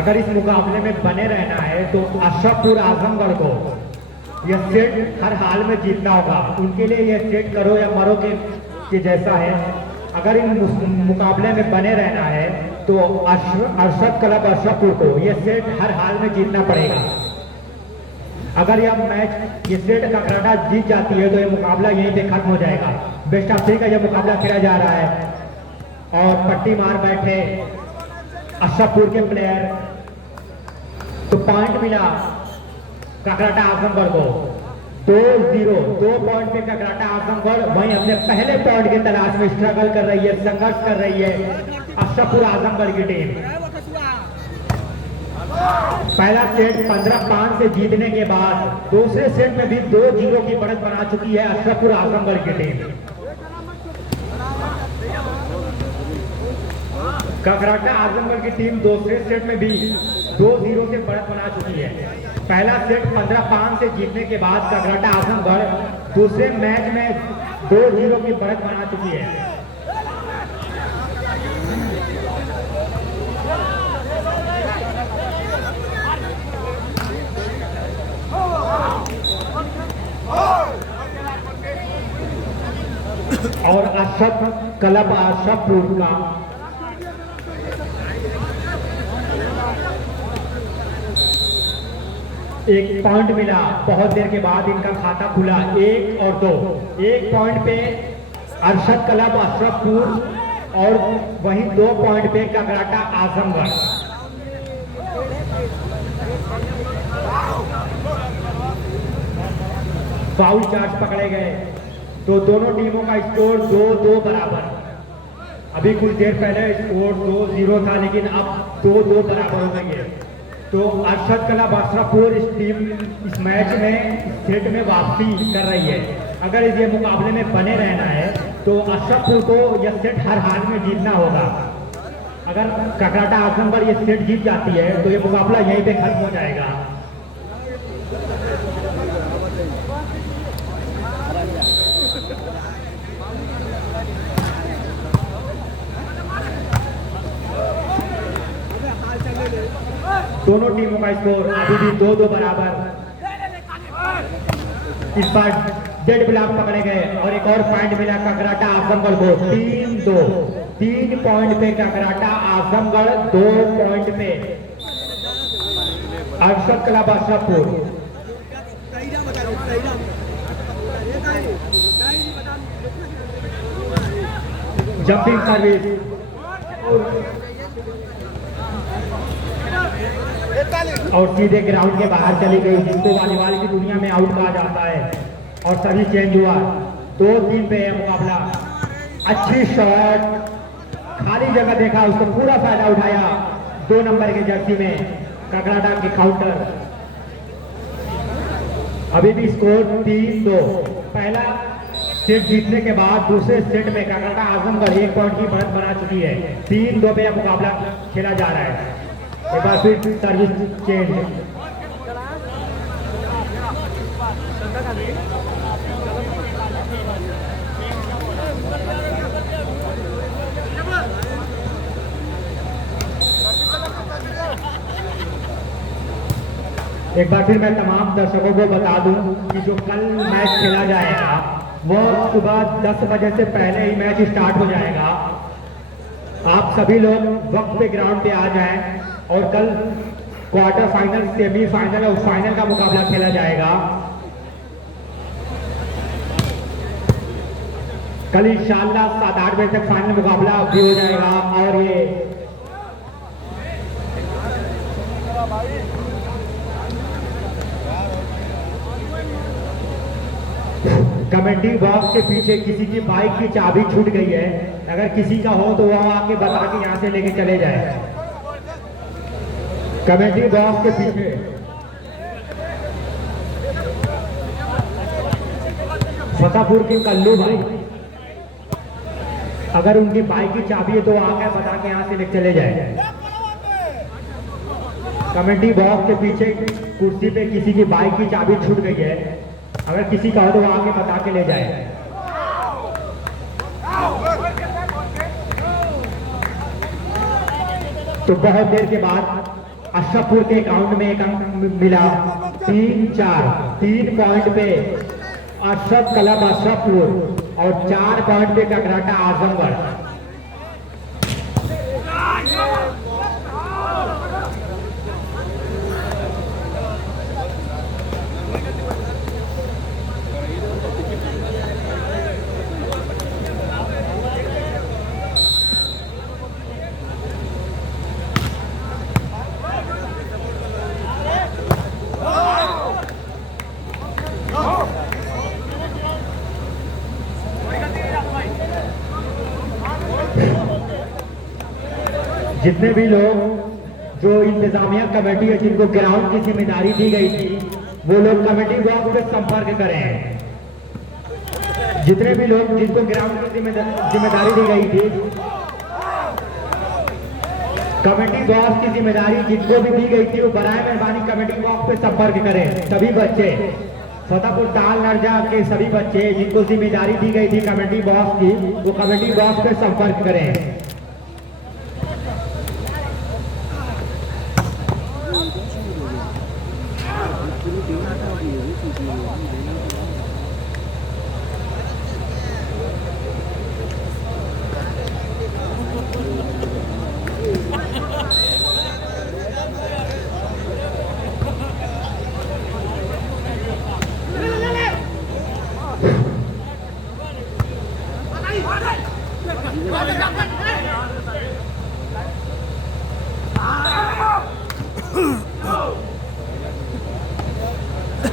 अगर इस मुकाबले में बने रहना है तो अशरफपुर आजमगढ़ को यह सेट हर हाल में जीतना होगा। उनके लिए यह सेट करो या मरो के जैसा है। अगर इन मुकाबले में बने रहना है तो अरशद क्लब अशरफपुर को यह सेट हर हाल में जीतना पड़ेगा। अगर यह मैच ये सेट ककराटा जीत जाती है तो यह मुकाबला यहीं पे खत्म हो जाएगा। बेस्ट ऑफ 3 का यह मुकाबला खेला जा रहा है और पट्टी मार बैठे अशरफपुर के प्लेयर। तो पॉइंट मिला ककराटा आजमगढ़ को 2-0। 2 पॉइंट पे ककराटा आजमगढ़ वहीं अपने पहले पॉइंट की तलाश में स्ट्रगल कर रही है, संघर्ष कर रही है अशरफपुर आजमगढ़ की टीम। पहला सेट 15-5 से जीतने के बाद दूसरे सेट में भी 2-0 की बढ़त बना चुकी है अशरफपुर आजमगढ़ की टीम। ककराटा आजमगढ़ की टीम दूसरे सेट में भी 2-0 से बढ़त बना चुकी है। पहला सेट 15-5 से जीतने के बाद ककराटा आजमगढ़ दूसरे मैच में 2-0 की बढ़त बना चुकी है। और अशरफ क्लब अशरफपुर का एक पॉइंट मिला। बहुत देर के बाद इनका खाता खुला 1 और 2। 1 पॉइंट पे अरशद क्लब अशरफपुर और वहीं 2 पॉइंट पे ककराटा आजमगढ़। फाउल चार्ज पकड़े गए तो दोनों टीमों का स्कोर 2-2 बराबर। अभी कुछ देर पहले स्कोर 2-0 था लेकिन अब 2-2 बराबर हो गई है। तो अरशद क्लब अशरफपुर इस मैच में सेट में वापसी कर रही है। अगर ये मुकाबले में बने रहना है तो अशरफपुर को यह सेट हर हाल में जीतना होगा। अगर ककराटा आजमगढ़ ये सेट जीत जाती है तो ये मुकाबला यहीं पे खत्म हो जाएगा। दोनों टीमों का स्कोर अभी भी 2-2 बराबर। इस बार डेड ब्लॉक पकड़े गए और एक और पॉइंट मिला ककराटा आजमगढ़ को 3-2। 3 पॉइंट पे ककराटा आजमगढ़, 2 पॉइंट पे Arshad club Ashrafpur. Jumping service और सीधे ग्राउंड के बाहर चली गई, जिसको वॉलीबॉल की दुनिया में आउट कहा जाता है। और सभी चेंज हुआ। 2-3 पे है मुकाबला। अच्छी शॉट, खाली जगह देखा, उसको पूरा फायदा उठाया 2 नंबर के जर्सी में ककराटा के काउंटर। अभी भी स्कोर 3-2। पहला सेट जीतने के बाद दूसरे सेट में ककराटा आजमगढ़ 1 पॉइंट की बढ़त बना चुकी है। 3-2 पे यह मुकाबला खेला जा रहा है। एक बार फिर सर्विस चेंज। एक बार फिर मैं तमाम दर्शकों को बता दूं कि जो कल मैच खेला जाएगा वो सुबह 10 बजे से पहले ही मैच स्टार्ट हो जाएगा। आप सभी लोग वक्त पे ग्राउंड पे आ जाएं और कल क्वार्टर फाइनल, सेमीफाइनल और फाइनल का मुकाबला खेला जाएगा। कल इंशाल्लाह 7-8 बजे तक फाइनल मुकाबला भी हो जाएगा। और ये कमेटी बॉक्स के पीछे किसी की बाइक की चाबी छूट गई है। अगर किसी का हो तो वह आके बता के यहाँ से लेके चले जाए। कमेटी बॉक्स के पीछे फतेहपुर के कल्लू भाई, अगर उनकी बाइक की चाबी है तो आके बता के यहाँ से लेके चले जाए। कमेटी बॉक्स के पीछे कुर्सी पे किसी की बाइक की चाबी छूट गई है। अगर किसी का हो तो आके बता के ले जाए। तो बहुत देर के बाद अशरफपुर के अकाउंट में एक अंक मिला 3-4। 3 पॉइंट पे अशरफ क्लब अशरफपुर और 4 पॉइंट पे ककराटा आजमगढ़। जितने भी लोग जो इंतजामिया कमेटी है जिनको ग्राउंड की जिम्मेदारी दी गई थी वो लोग कमेटी बॉक्स पे संपर्क करें। जितने भी लोग जिनको ग्राउंड की जिम्मेदारी दी गई थी, कमेटी बॉक्स की जिम्मेदारी जिनको भी दी गई थी वो बराए मेहरबानी कमेटी बॉक्स पे संपर्क करें। सभी बच्चे फतेहपुर ताल नरजा के सभी बच्चे जिनको जिम्मेदारी दी गई थी कमेटी बॉक्स की वो कमेटी बॉक्स पे संपर्क करें।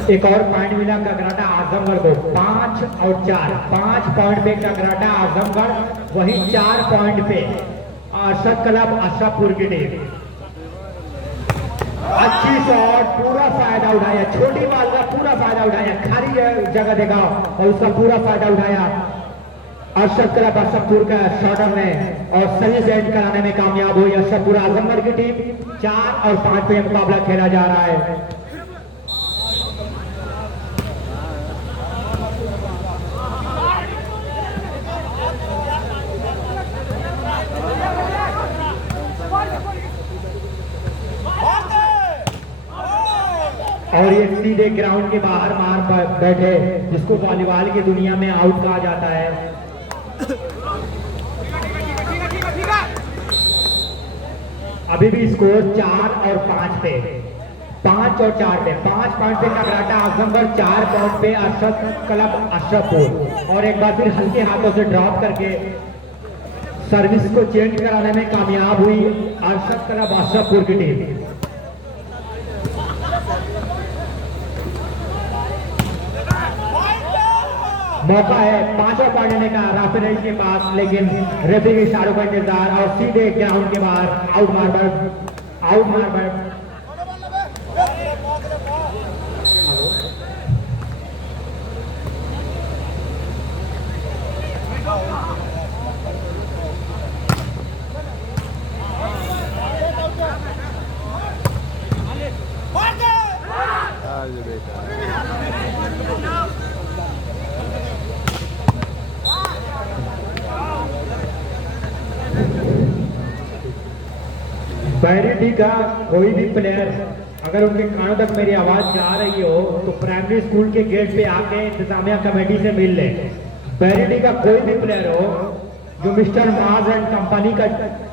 एक और पॉइंट मिला ककराटा आजमगढ़ को 5 और 4। 5 पॉइंट पे ककराटा आजमगढ़, वहीं 4 पॉइंट पे अशरफ क्लब अशरफपुर की टीम। अच्छी शॉट, पूरा फायदा उठाया, छोटी बॉल का पूरा फायदा उठाया, खाली जगह देखा और उसका पूरा फायदा उठाया अशरफ क्लब अशरफपुर का शॉटर ने और सही सेट कराने में कामयाब हुई अशरफपुर आजमगढ़ की टीम। 4 और 5 पे मुकाबला खेला जा रहा है। और ये सीधे ग्राउंड के बाहर मार बैठे जिसको वॉलीबॉल की दुनिया में आउट कहा जाता है। अभी भी स्कोर 4 और 5 पे, 5 और 4 पे। 5 पॉइंट पे ककराटा आजमगढ़, 4 पॉइंट पे अशरफ क्लब अशरफपुर। और एक बार फिर हल्के हाथों से ड्रॉप करके सर्विस को चेंज कराने में कामयाब हुई अशरफ क्लब अशरफपुर की टीम। मौका है 5वां पॉइंट लेने का राफेल रईस के पास, लेकिन रेफरी के इशारों का इंतजार और सीधे ग्राउंड के बाहर आउट मार बैरिटी का कोई भी प्लेयर अगर उनके कानों तक मेरी आवाज जा रही हो तो प्राइमरी स्कूल के गेट पे आके इंतजामिया कमेटी से मिल ले। बैरिटी का कोई भी प्लेयर हो जो मिस्टर माज एंड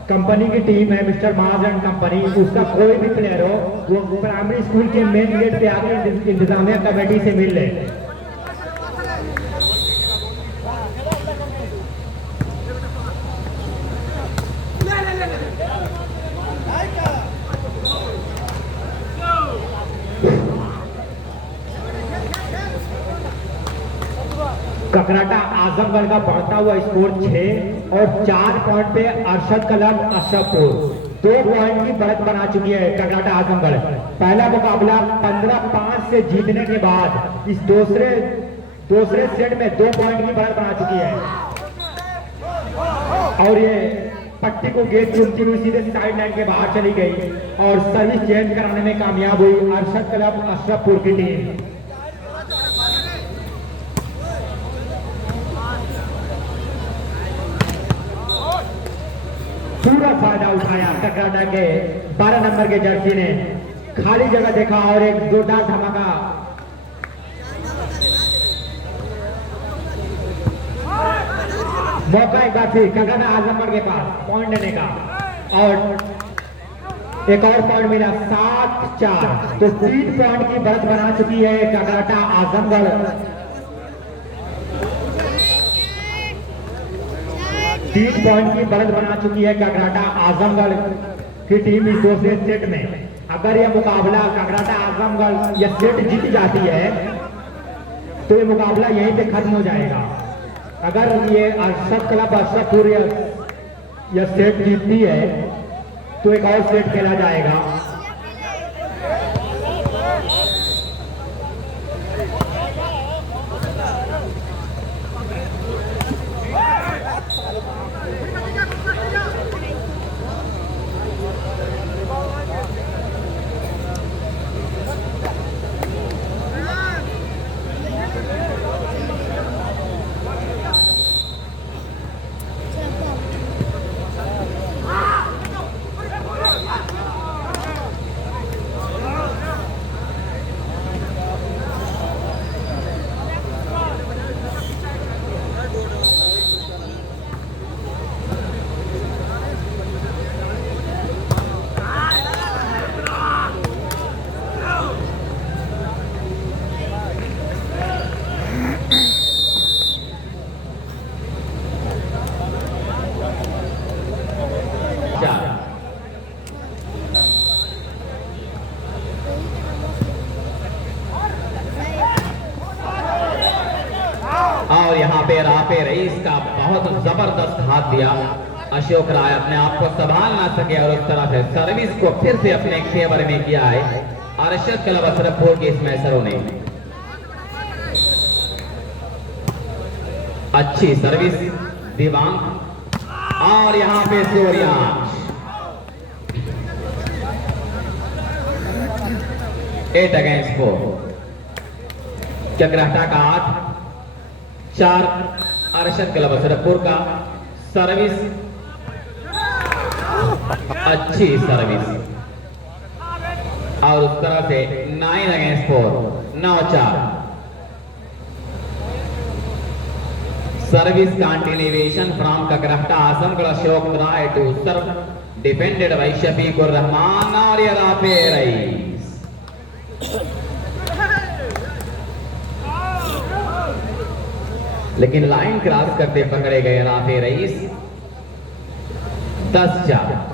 कंपनी की टीम है, मिस्टर माज एंड कंपनी, उसका कोई भी प्लेयर हो वो प्राइमरी स्कूल के मेन गेट पे आके इंतजामिया कमेटी से मिल ले। ककराटा आजमगढ़ का बढ़ता हुआ स्कोर 6 और 4 पॉइंट पे अरशद क्लब अशरफपुर 2 पॉइंट की बढ़त बना चुकी है ककराटा आजमगढ़। पहला मुकाबला 15-5 से जीतने के बाद इस दूसरे सेट में 2 पॉइंट की बढ़त बना चुकी है और ये पट्टी को गेट चुनती हुई सीधे साइड लाइन के बाहर चली गई और सर्विस चेंज कराने में कामयाब हुई अरशद क्लब अशरफपुर की टीम। पूरा फायदा उठाया कनाडा के 12 नंबर के जर्सी ने खाली जगह देखा और एक जोरदार धमाका मौका एक बार फिर कनाडा आजमगढ़ के पास पॉइंट लेने का और एक और पॉइंट मिला 7-4। तो 3 पॉइंट की बढ़त बना चुकी है कनाडा आजमगढ़। 3 पॉइंट की बढ़त बना चुकी है कनाडा आजमगढ़ की टीम इस दूसरे सेट में। अगर यह मुकाबला कनाडा आजमगढ़ यह सेट जीत जाती है तो ये मुकाबला यहीं पे खत्म हो जाएगा। अगर ये अरशद क्लब अशरफपुर यह सेट जीतती है तो एक और सेट खेला जाएगा। और यहाँ पे राफे रईस का बहुत जबरदस्त हाथ दिया। अशोक राय अपने आप को संभाल ना सके और उस तरह से सर्विस को फिर से अपने फेवर में किया है अरशद क्लब अशरफपुर के स्मैशरों ने। अच्छी सर्विस दिवांग और यहाँ पे सूर्यांश 8 अगेंस्ट 4। चक्रहटा का 8-4 अरशद क्लब अशरफपुर का सर्विस। अच्छी सर्विस और उस तरह से 9 against 4 9-4। Service continuation from Kakrahata Azamgarh Ashok Rai to serve defended by Shafiqur Rahman और ये राफे रईस। लेकिन लाइन क्रॉस करते पकड़े गए राफे रईस। 10-4।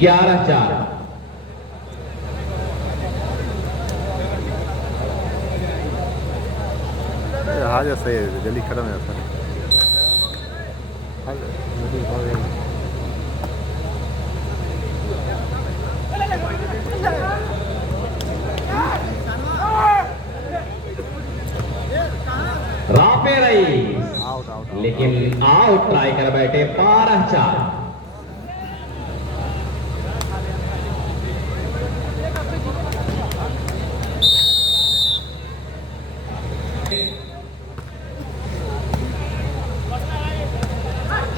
ग्यारह 4। हाँ जैसे जल्दी खत्म है सर। राफे रईस लेकिन आउट ट्राई कर बैठे 12-4।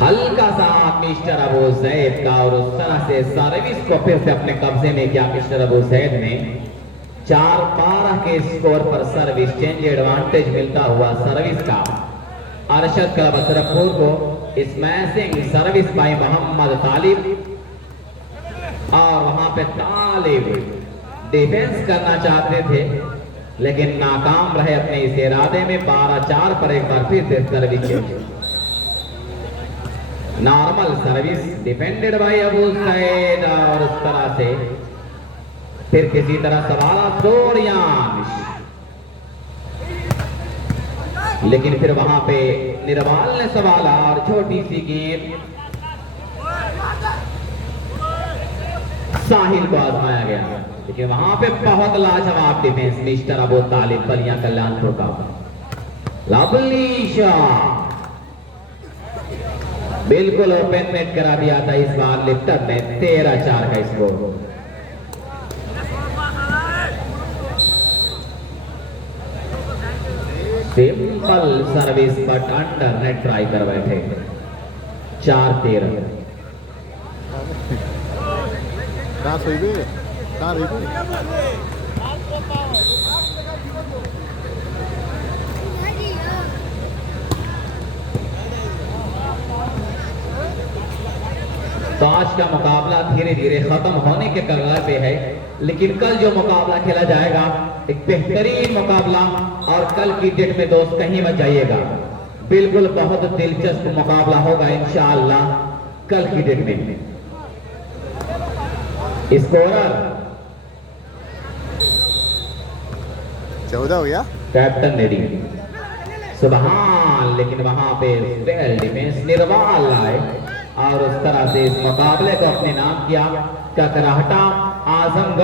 हल्का सा मिस्टर अबू सैद का और उस तरह से सर्विस को फिर से अपने कब्जे में किया मिस्टर अबू सैद ने। 4-12 के स्कोर पर सर्विस चेंज एडवांटेज मिलता हुआ सर्विस का अरशद क्लब अशरफपुर को स्मैशिंग सर्विस बाय मोहम्मद तालिब। और वहां पे तालिब डिफेंस करना चाहते थे लेकिन नाकाम रहे अपने इस इरादे में। 12-4 पर एक बार फिर से service change. Normal service defended by Abu Said और उस तरह से फिर किसी तरह सवाला सूर्यांश। लेकिन फिर वहां पे निर्वाल ने सवाला और छोटी सी गेंद साहिल को आजमाया गया। लेकिन वहां पे बहुत लाजवाब डिफेंस मिस्टर अबू तालिब बलिया कल्याणपुर का। लवली शॉट बिल्कुल ओपन नेट करा दिया था इस बार लिफ्टर ने। 13-4 का score. Simple service but under net try कर बैठे। 4-13। कहाँ सोई बे? कहाँ रही बे? तो आज का मुकाबला धीरे धीरे खत्म होने के कगार पे है, लेकिन कल जो मुकाबला खेला जाएगा एक बेहतरीन मुकाबला, और कल की डेट में दोस्त कहीं मत जाइएगा, बिल्कुल बहुत दिलचस्प मुकाबला होगा इंशाअल्लाह कल की डेट में। स्कोरर 14 हो गया। कैप्टन नेडी सुबहान, लेकिन वहां पे वेल डिफेंस निर्वाल आए और उस तरह से इस मुकाबले को अपने नाम किया। ककराहटा आजमगढ़